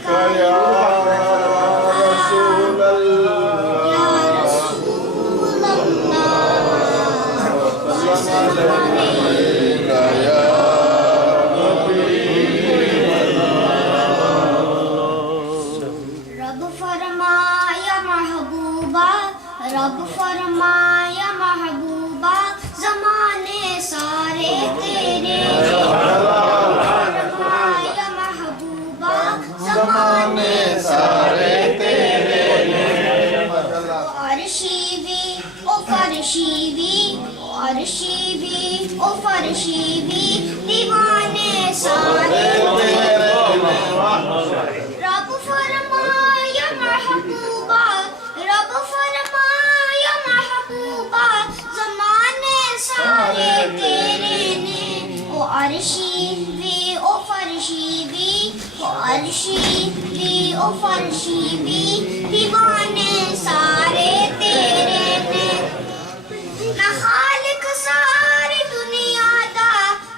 یا رسول اللہ یا رسول اللہ وسلم علیک یا رب فرمایا محبوبہ رب فرمایا محبوبہ زمانے سارے تیرے فرمایا محبوبہ زمانے سارے تیرے عرشی بھی او فرشی بھی عرشی بھی او فرشی بھی دیوانے سارے رب فرمایا محبوبہ رب فرمایا محبوبہ زمانے سارے تیرے نے او عرشی بھی او فرشی بھی او عرشی بھی او فرشی بھی دیوانے سارے تیرے نے نہ خالق ساری دنیا دا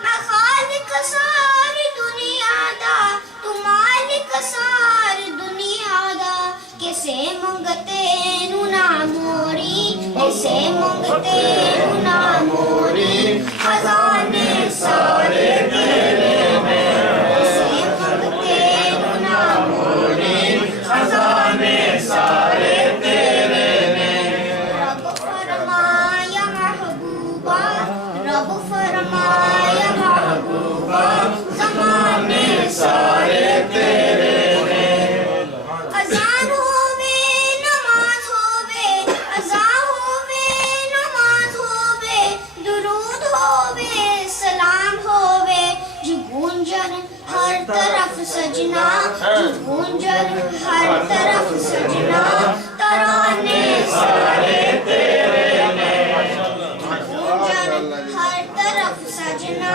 نہ خالق ساری دنیا دا تو مالک ساری دنیا دا کسے منگتے نو نہ موری کسے منگتے نو نہ موری خزانے سارے تیرے میں کسے منگتے نو نہ موری خزانے سارے تیرے میں رب فرمایا محبوبہ رب فرمایا محبوبہ زمانے سارے تیرے میں اذان ہووے نماز ہووے اذان ہووے نماز ہووے درود ہووے سلام ہووے جو گونجن ہر طرف سجنا جو گونجن ہر طرف سجنا ترانے سارے تیرے میں گونجن ہر طرف سجنا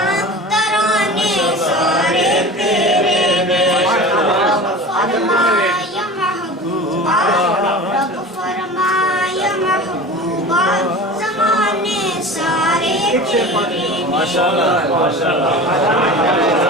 ترانے سارے تیرے میں رب فرمایا محبوبہ رب فرمایا محبوبہ زمانے سارے تیرے میں ماشاءاللہ ماشاءاللہ